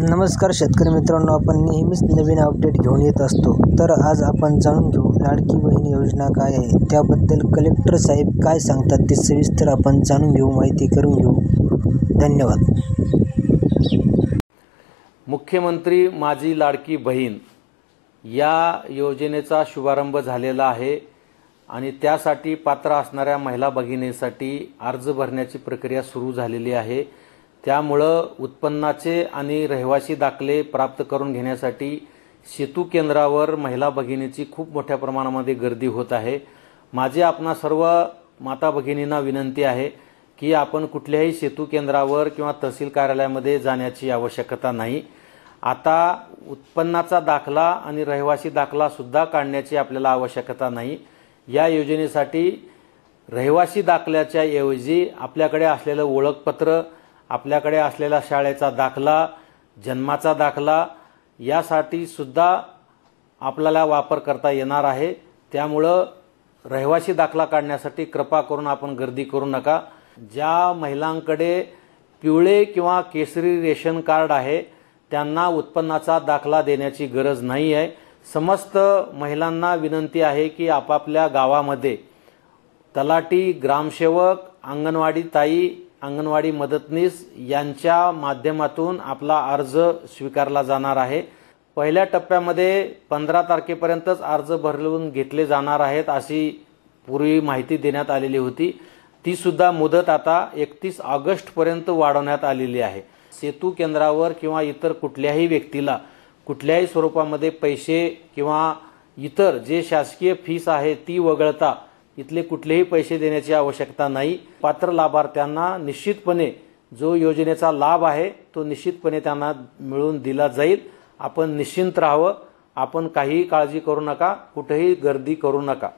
नमस्कार शेतकरी मित्रांनो, आपण नेहमीच नवीन अपडेट घेऊन येत असतो। तर आज आपण जाणून घेऊ लाडकी बहीण योजना काय आहे, त्याबद्दल कलेक्टर साहेब काय सांगतात ते सविस्तर आपण जाणून घेऊ, माहिती करून घेऊ। धन्यवाद। मुख्यमंत्री माझी लाडकी बहीण या योजनेचा शुभारंभ झालेला आहे आणि त्यासाठी पात्र असणाऱ्या महिला भगिनींसाठी अर्ज भरण्याची प्रक्रिया सुरू झालेली आहे। त्यामुळे उत्पन्नाचे आणि रहिवासी दाखले प्राप्त करून घेण्यासाठी सेतू केंद्रावर महिला भगिनींची खूप मोठ्या प्रमाणामध्ये गर्दी होत आहे। माझी आपणा सर्व माता भगिनींना विनंती आहे की आपण कुठल्याही सेतू केंद्रावर किंवा तहसील कार्यालयामध्ये जाण्याची आवश्यकता नाही। आता उत्पन्नाचा दाखला आणि रहिवासी दाखला सुद्धा काढण्याची आपल्याला आवश्यकता नाही। या योजनेसाठी रहिवासी दाखल्याच्या ऐवजी आपल्याकडे असलेलं ओळखपत्र, आपल्याकडे असलेला शाळेचा दाखला, जन्माचा दाखला यासाठी सुद्धा आपल्याला वापर करता येणार आहे। त्यामुळे रहिवासी दाखला काढण्यासाठी कृपा करून आपण गर्दी करू नका। ज्या महिलांकडे पिवळे किंवा केसरी रेशन कार्ड आहे त्यांना उत्पन्नाचा दाखला देण्याची गरज नाही आहे। समस्त महिलांना विनंती आहे की आपापल्या गावामध्ये तलाठी, ग्रामसेवक, अंगणवाडी ताई, अंगणवाडी मदतनीस यांच्या माध्यमातून आपला अर्ज स्वीकारला जाणार आहे। पहिल्या टप्प्यामध्ये 15 तारखेपर्यंतच अर्ज भरून घेतले जाणार आहेत अशी पूर्वी माहिती देण्यात आलेली होती। ती सुद्धा मुदत आता 31 ऑगस्ट पर्यंत वाढवण्यात आलेली आहे। सेतू केंद्रावर किंवा इतर कुठल्याही व्यक्तीला कुठल्याही स्वरूपामध्ये पैसे किंवा इतर जे शासकीय फीस आहे ती वगळता इथले कुठलेही पैसे देण्याची आवश्यकता नाही। पात्र लाभार्थ्यांना निश्चितपणे जो योजनेचा लाभ आहे तो निश्चितपणे त्यांना मिळून दिला जाईल। आपण निश्चिंत राहावं, आपण काही काळजी करू नका, कुठेही गर्दी करू नका।